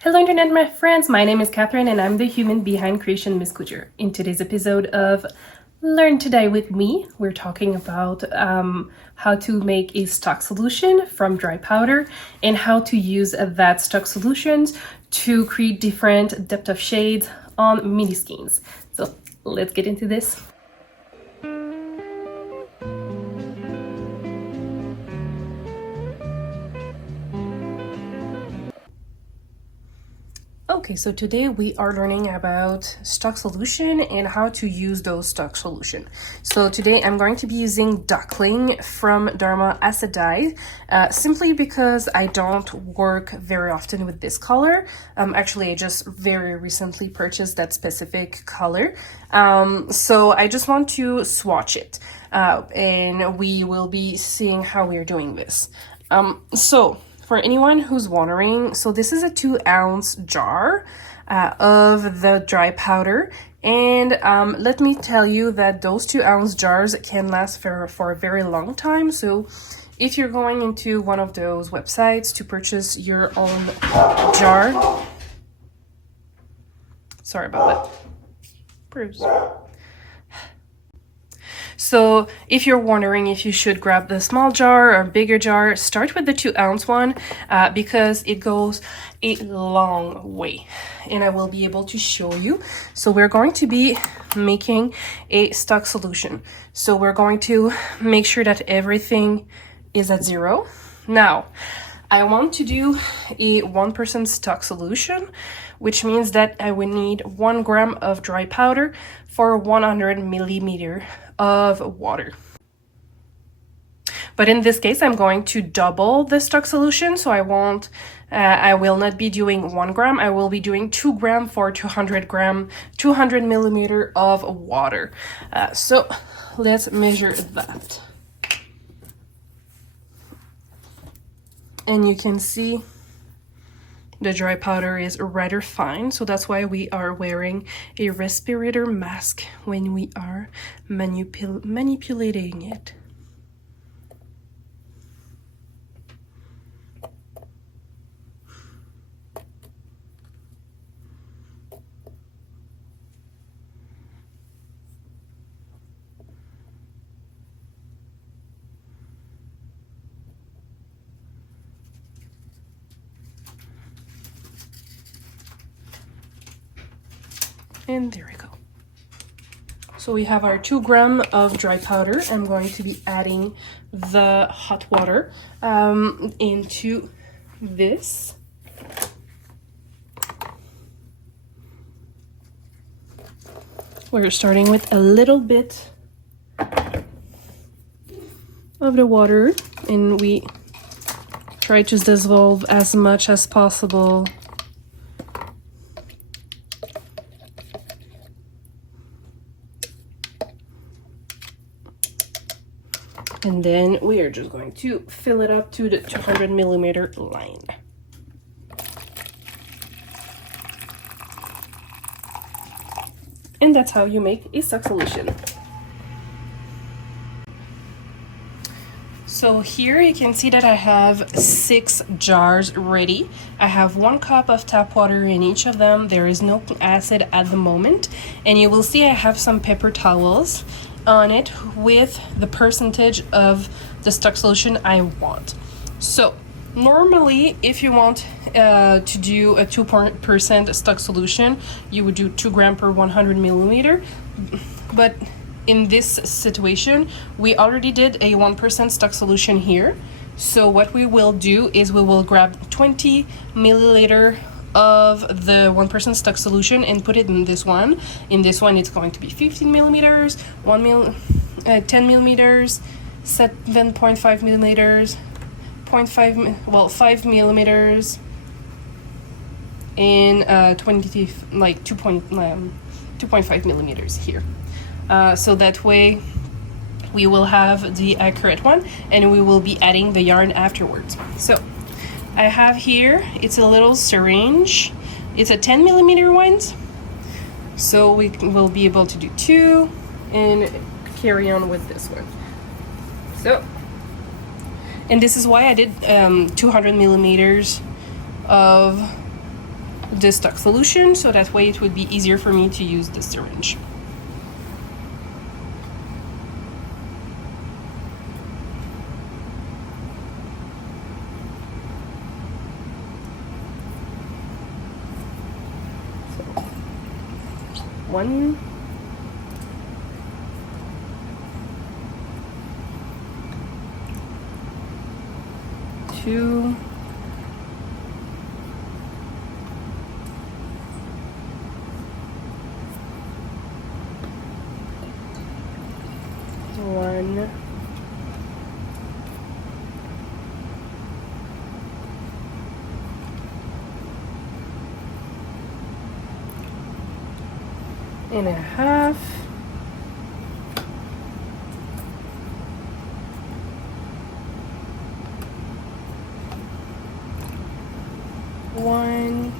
Hello Internet, my friends, my name is Catherine and I'm the human behind Creation Miss Couture. In today's episode of Learn Today with me, we're talking about how to make a stock solution from dry powder and how to use that stock solutions to create different depth of shades on mini skeins. So let's get into this. Okay, so today we are learning about stock solution and how to use those stock solution. So today I'm going to be using Duckling from Dharma Acid Dye, simply because I don't work very often with this color. Actually, I just very recently purchased that specific color. So I just want to swatch it, and we will be seeing how we're doing this. For anyone who's wondering, so this is a 2-ounce jar of the dry powder. And let me tell you that those 2-ounce jars can last for a very long time. So if you're going into one of those websites to purchase your own jar, sorry about that, Bruce. So if you're wondering if you should grab the small jar or bigger jar, start with the 2-ounce one because it goes a long way, and I will be able to show you. So we're going to be making a stock solution. So we're going to make sure that everything is at 0. Now, I want to do a 1% stock solution, which means that I will need 1 gram of dry powder for 100 milliliter of water. But in this case, I'm going to double the stock solution, so I will not be doing 1 gram, I will be doing 2 gram for 200 milliliter of water. So let's measure that. And you can see the dry powder is rather fine, so that's why we are wearing a respirator mask when we are manipulating it. And there we go. So we have our 2 gram of dry powder. I'm going to be adding the hot water into this. We're starting with a little bit of the water, and we try to dissolve as much as possible. And then we are just going to fill it up to the 200 millimeter line. And that's how you make a stock solution. So here you can see that I have 6 jars ready. I have 1 cup of tap water in each of them. There is no acid at the moment. And you will see I have some paper towels on it with the percentage of the stock solution I want. So normally if you want to do a 2% stock solution, you would do 2 gram per 100 milliliter, but in this situation we already did a 1% stock solution here. So what we will do is we will grab 20 milliliter of the 1% stock solution and put it in this one. In this one it's going to be 15 millimeters, 10 millimeters, 7.5 millimeters, 5 millimeters, and 2.5 millimeters here. So that way we will have the accurate one, and we will be adding the yarn afterwards. So I have here, it's a little syringe. It's a 10 millimeter one. So we will be able to do 2 and carry on with this one. So, and this is why I did 200 milliliters of the stock solution, so that way it would be easier for me to use the syringe. One, two, one, and a half, one,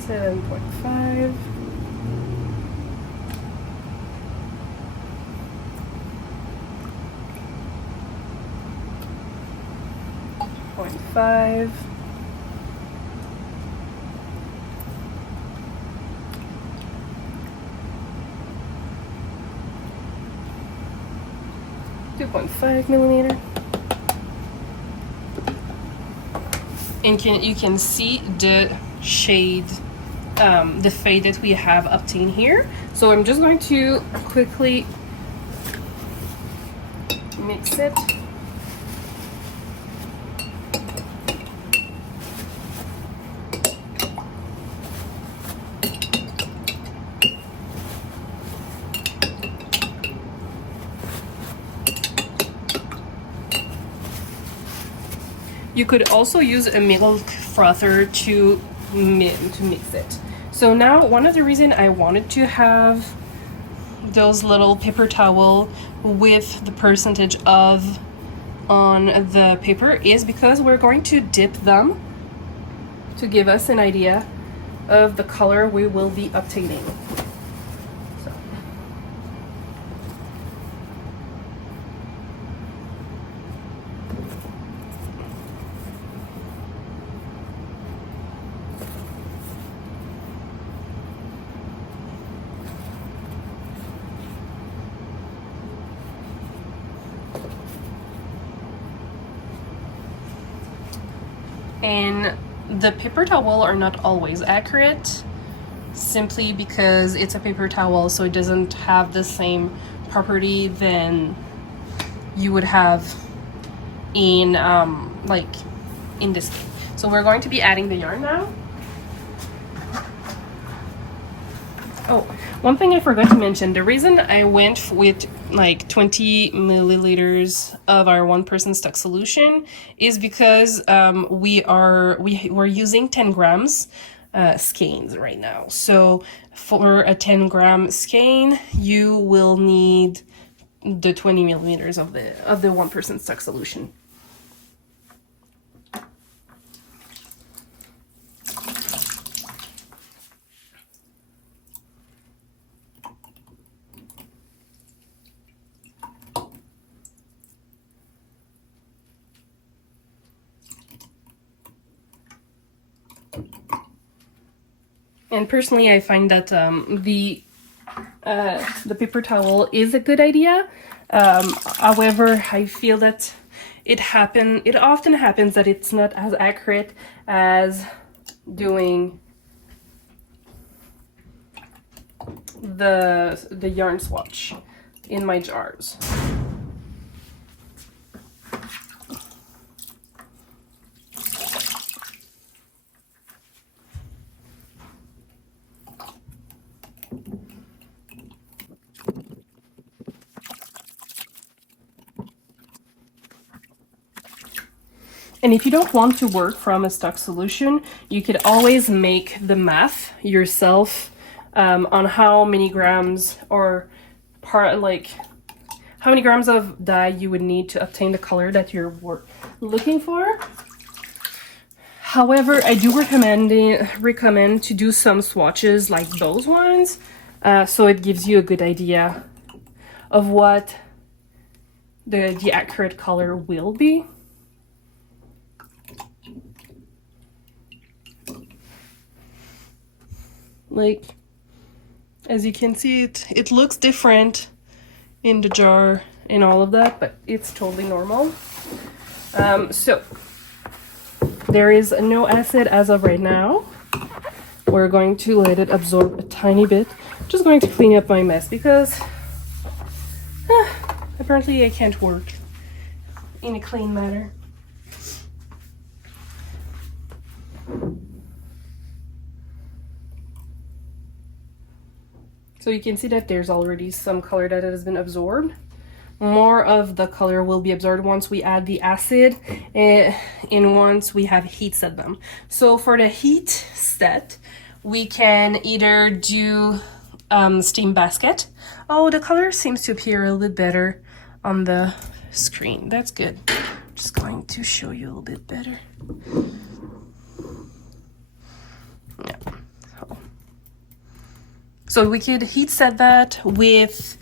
$7.5, $0.5, $2.5 milliliter. And you can see the shade, the fade that we have obtained here. So I'm just going to quickly mix it. You could also use a milk frother to mix it. So now, one of the reasons I wanted to have those little paper towel with the percentage of on the paper is because we're going to dip them to give us an idea of the color we will be obtaining. And the paper towel are not always accurate, simply because it's a paper towel, so it doesn't have the same property than you would have in like in this case. So we're going to be adding the yarn now. Oh, one thing I forgot to mention, the reason I went with like 20 milliliters of our 1% stock solution is because we're using 10 grams skeins right now. So for a 10-gram skein, you will need the 20 milliliters of the 1% stock solution. And personally, I find that the paper towel is a good idea. However, I feel that it often happens that it's not as accurate as doing the yarn swatch in my jars. And if you don't want to work from a stock solution, you could always make the math yourself on how many grams or how many grams of dye you would need to obtain the color that you're looking for. However, I do recommend to do some swatches like those ones, so it gives you a good idea of what the accurate color will be. Like, as you can see, it looks different in the jar and all of that, but it's totally normal. So there is no acid as of right now. We're going to let it absorb a tiny bit. I'm just going to clean up my mess because apparently I can't work in a clean manner. So you can see that there's already some color that has been absorbed. More of the color will be absorbed once we add the acid and once we have heat set them. So for the heat set, we can either do steam basket. Oh, the color seems to appear a little bit better on the screen. That's good. I'm just going to show you a little bit better. Yeah. So we could heat set that with,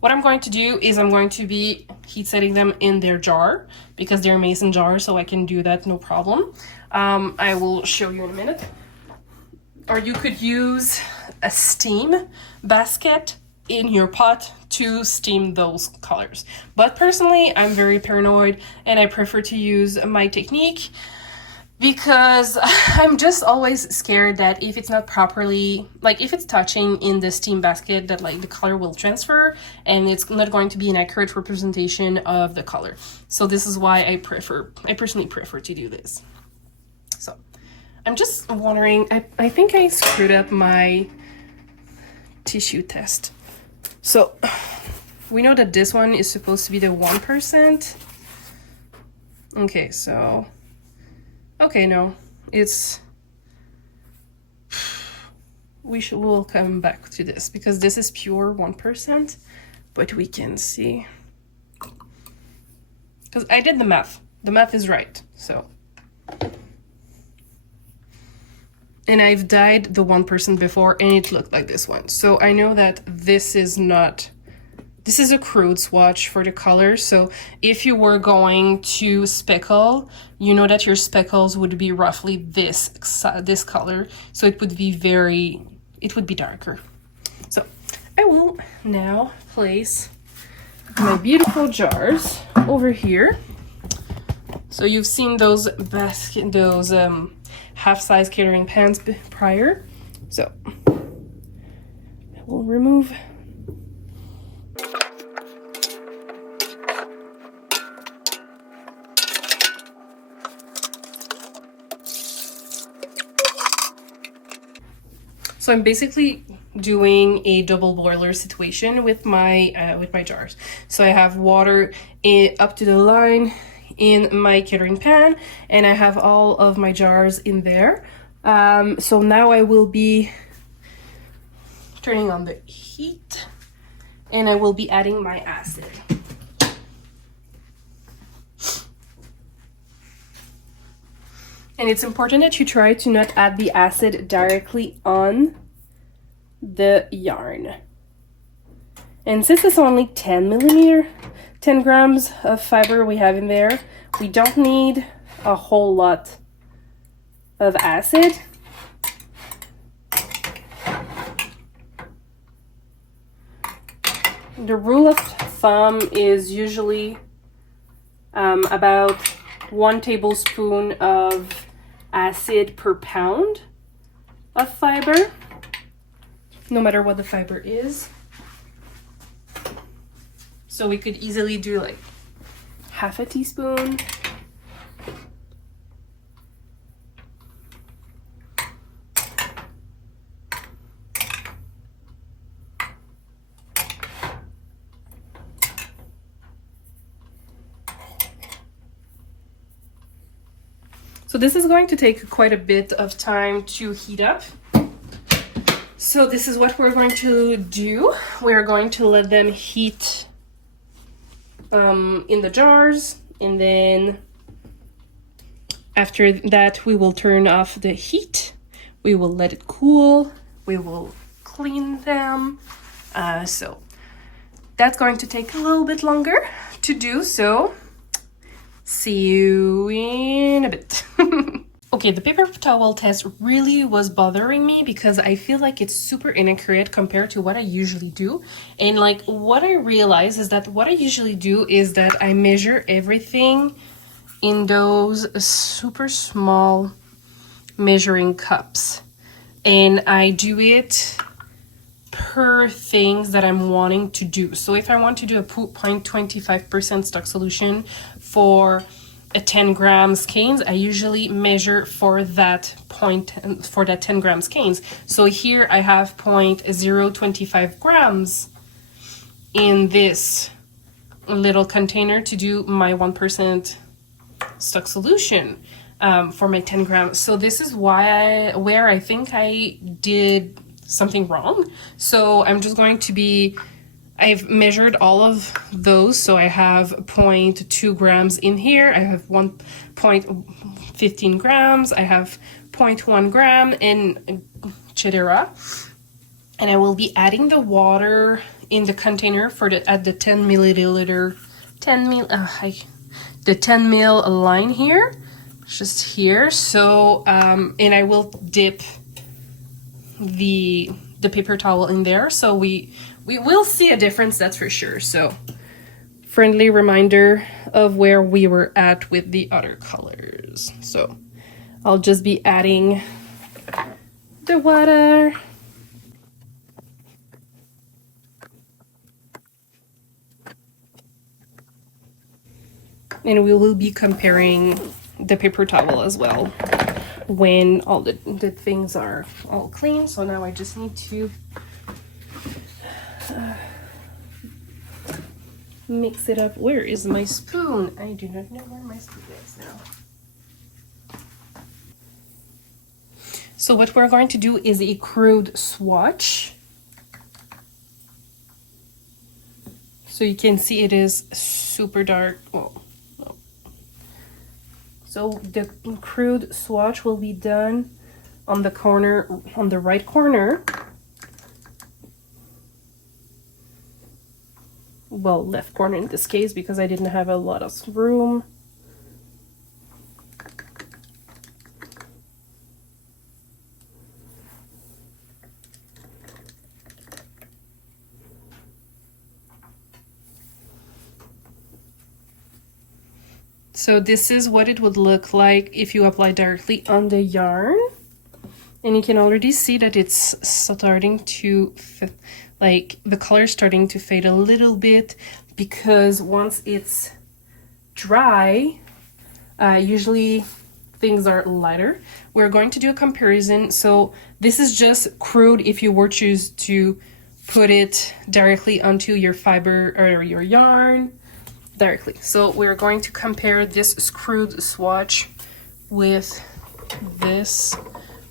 what I'm going to do is I'm going to be heat setting them in their jar because they're mason jars, so I can do that no problem. I will show you in a minute. Or you could use a steam basket in your pot to steam those colors. But personally, I'm very paranoid and I prefer to use my technique because I'm just always scared that if it's not properly, like if it's touching in the steam basket, that like the color will transfer and it's not going to be an accurate representation of the color. So this is why I personally prefer to do this. So I'm just wondering, I think I screwed up my tissue test. So we know that this one is supposed to be the 1%. Okay, so okay, no, we'll come back to this because this is pure 1%, but we can see, because I did the math is right, so. And I've dyed the 1% before and it looked like this one. So I know that this is a crude swatch for the color. So if you were going to speckle, you know that your speckles would be roughly this color. So it would be darker. So I will now place my beautiful jars over here. So you've seen those half-size catering pans prior. So I will remove. So I'm basically doing a double boiler situation with my jars. So I have water up to the line in my catering pan, and I have all of my jars in there. So now I will be turning on the heat, and I will be adding my acid. And it's important that you try to not add the acid directly on the yarn. And since it's only 10 grams of fiber we have in there, we don't need a whole lot of acid. The rule of thumb is usually about 1 tablespoon of acid per pound of fiber, no matter what the fiber is. So we could easily do like half a teaspoon. So this is going to take quite a bit of time to heat up. So this is what we're going to do. We're going to let them heat in the jars, and then After that, we will turn off the heat. We will let it cool. We will clean them. So that's going to take a little bit longer to do, so see you in a bit. Okay, the paper towel test really was bothering me because I feel like it's super inaccurate compared to what I usually do. And like what I realize is that what I usually do is that I measure everything in those super small measuring cups. And I do it per things that I'm wanting to do. So if I want to do a 0.25% stock solution for a 10 grams canes, I usually measure for that 10 grams canes. So here I have 0.025 grams in this little container to do my 1% stock solution for my 10 grams. So this is where I think I did something wrong. So I'm just going to be, I've measured all of those. So I have 0.2 grams in here. I have 1.15 grams. I have 0.1 gram and etc. And I will be adding the water in the container for at the 10 milliliter, the 10 mil line here, just here. So, and I will dip the paper towel in there, so we will see a difference, that's for sure. So friendly reminder of where we were at with the other colors. So I'll just be adding the water. And we will be comparing the paper towel as well when all the things are all clean. So now I just need to mix it up. Where is my spoon? I do not know where my spoon is now. So what we're going to do is a crude swatch. So you can see it is super dark. Oh, no. So the crude swatch will be done on the corner, on the right corner. Well, left corner in this case, because I didn't have a lot of room. So this is what it would look like if you apply directly on the yarn. And you can already see that it's starting to fit, like the color is starting to fade a little bit, because once it's dry, usually things are lighter. We're going to do a comparison. So this is just crude if you were choose to put it directly onto your fiber or your yarn directly. So we're going to compare this crude swatch with this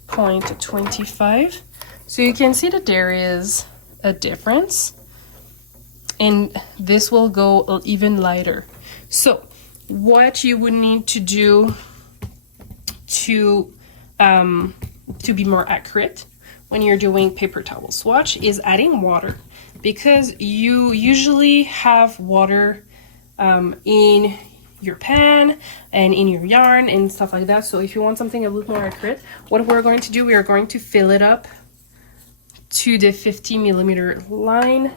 0.25. So you can see that there is a difference, and this will go even lighter. So what you would need to do to be more accurate when you're doing paper towel swatch is adding water, because you usually have water in your pan and in your yarn and stuff like that. So if you want something a little more accurate, what we're going to do, we are going to fill it up to the 50 millimeter line.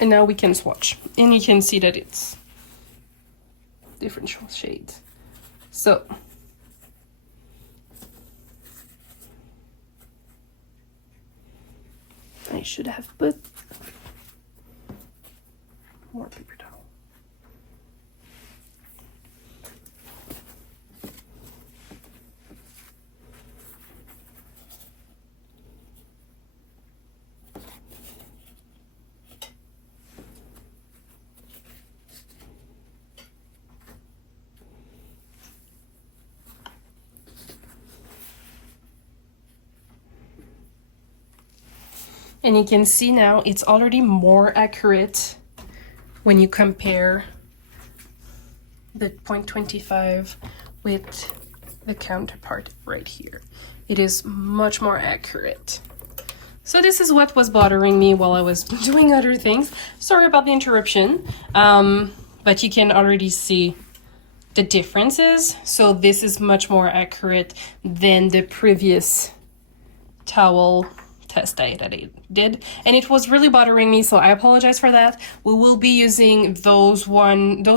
And now we can swatch, and you can see that it's different shades. So I should have put more paper towel. And you can see now it's already more accurate when you compare the 0.25 with the counterpart right here. It is much more accurate. So this is what was bothering me while I was doing other things. Sorry about the interruption, but you can already see the differences. So this is much more accurate than the previous towel test that I did, and it was really bothering me, so I apologize for that. We will be using those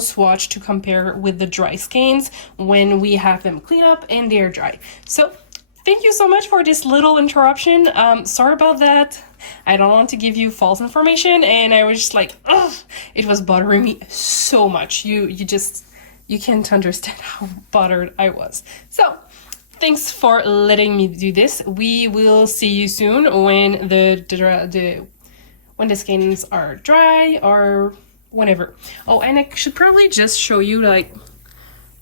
swatch to compare with the dry skeins when we have them clean up and they're dry. So thank you so much for this little interruption. Sorry about that. I don't want to give you false information, and I was just like, ugh, it was bothering me so much. You can't understand how bothered I was. So thanks for letting me do this. We will see you soon when the skeins are dry or whenever. Oh, and I should probably just show you like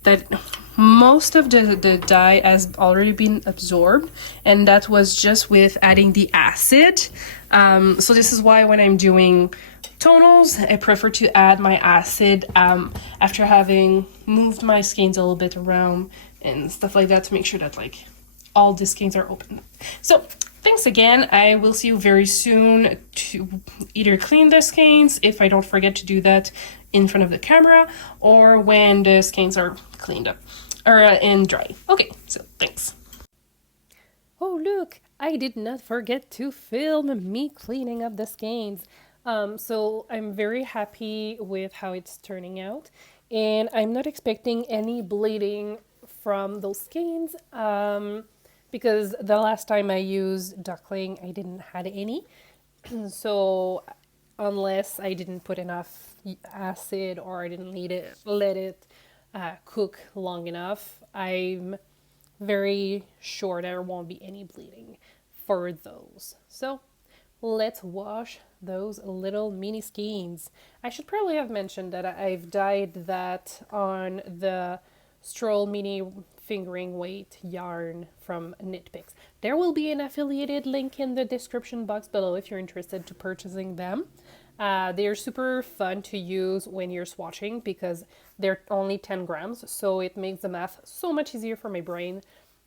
that most of the dye has already been absorbed, and that was just with adding the acid. So this is why when I'm doing tonals, I prefer to add my acid after having moved my skeins a little bit around and stuff like that to make sure that like all the skeins are open. So thanks again. I will see you very soon to either clean the skeins if I don't forget to do that in front of the camera, or when the skeins are cleaned up or and dry. Okay, so thanks. Oh look, I did not forget to film me cleaning up the skeins. So I'm very happy with how it's turning out, and I'm not expecting any bleeding from those skeins because the last time I used duckling I didn't had any. So unless I didn't put enough acid or I didn't let it cook long enough, I'm very sure there won't be any bleeding for those. So let's wash those little mini skeins. I should probably have mentioned that I've dyed that on the Stroll Mini Fingering Weight yarn from Knit Picks. There will be an affiliated link in the description box below if you're interested to purchasing them. They're super fun to use when you're swatching because they're only 10 grams, so it makes the math so much easier for my brain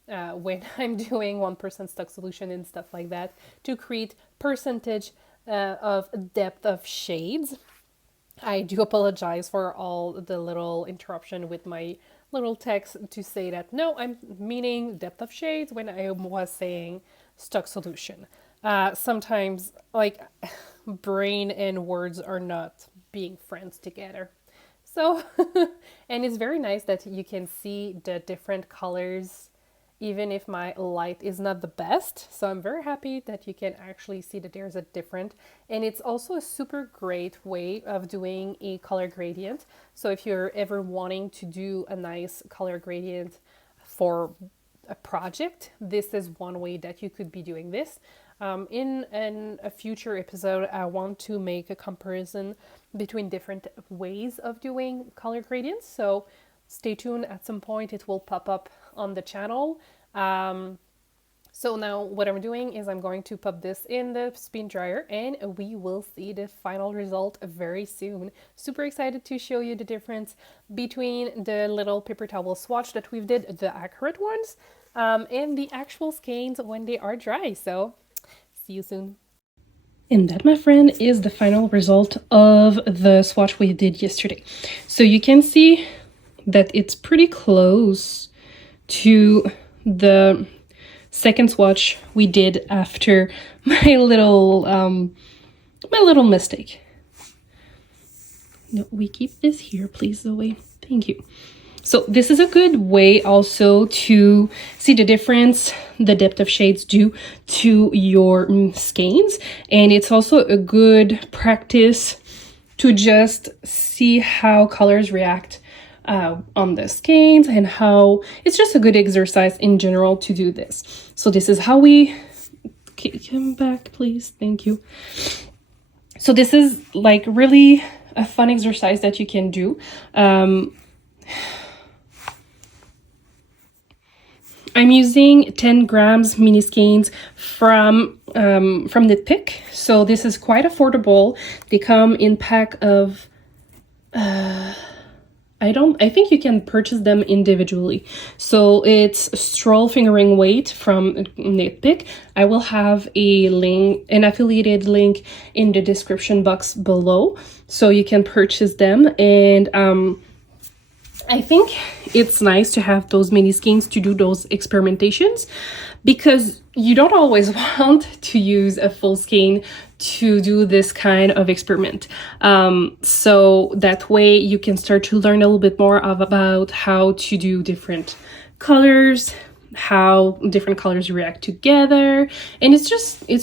when I'm doing 1% stock solution and stuff like that to create percentage of depth of shades. I do apologize for all the little interruption with my little text to say that no, I'm meaning depth of shades when I was saying stock solution. Sometimes like brain and words are not being friends together. So, and it's very nice that you can see the different colors even if my light is not the best. So I'm very happy that you can actually see that there's a different, and it's also a super great way of doing a color gradient. So if you're ever wanting to do a nice color gradient for a project, this is one way that you could be doing this. In a future episode, I want to make a comparison between different ways of doing color gradients. So stay tuned, at some point it will pop up on the channel. So now what I'm doing is I'm going to pop this in the spin dryer and we will see the final result very soon. Super excited to show you the difference between the little paper towel swatch that we've did, the accurate ones, and the actual skeins when they are dry. So see you soon. And that, my friend, is the final result of the swatch we did yesterday. So you can see that it's pretty close to the second swatch we did after my little mistake. No, we keep this here, please, Zoe. Thank you. So this is a good way also to see the difference the depth of shades do to your skeins. And it's also a good practice to just see how colors react on the skeins, and how it's just a good exercise in general to do this. So this is how we come back, please. Thank you. So this is like really a fun exercise that you can do. I'm using 10 grams mini skeins from Knit Pick. So this is quite affordable. They come in pack of I think you can purchase them individually. So it's Stroll Fingering Weight from Knitpick. I will have a link, an affiliated link in the description box below, so you can purchase them. And I think it's nice to have those mini skeins to do those experimentations, because you don't always want to use a full skein to do this kind of experiment. So that way you can start to learn a little bit more about how to do different colors, how different colors react together. And it's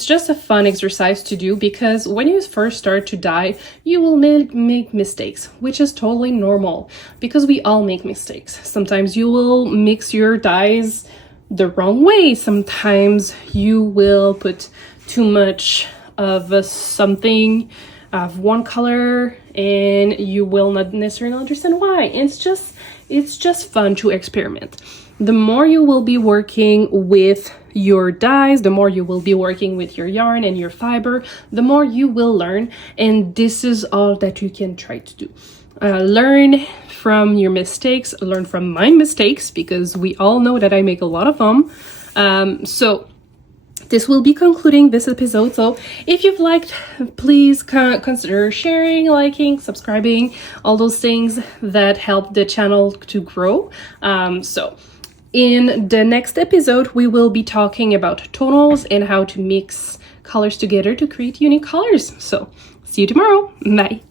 just a fun exercise to do, because when you first start to dye, you will make mistakes, which is totally normal, because we all make mistakes. Sometimes you will mix your dyes the wrong way. Sometimes you will put too much of something of one color and you will not necessarily understand why. It's just fun to experiment. The more you will be working with your dyes, the more you will be working with your yarn and your fiber, the more you will learn. And this is all that you can try to do. Learn from your mistakes, learn from my mistakes, because we all know that I make a lot of them. So this will be concluding this episode. So if you've liked, please consider sharing, liking, subscribing, all those things that help the channel to grow. So in the next episode, we will be talking about tonals and how to mix colors together to create unique colors. So see you tomorrow. Bye.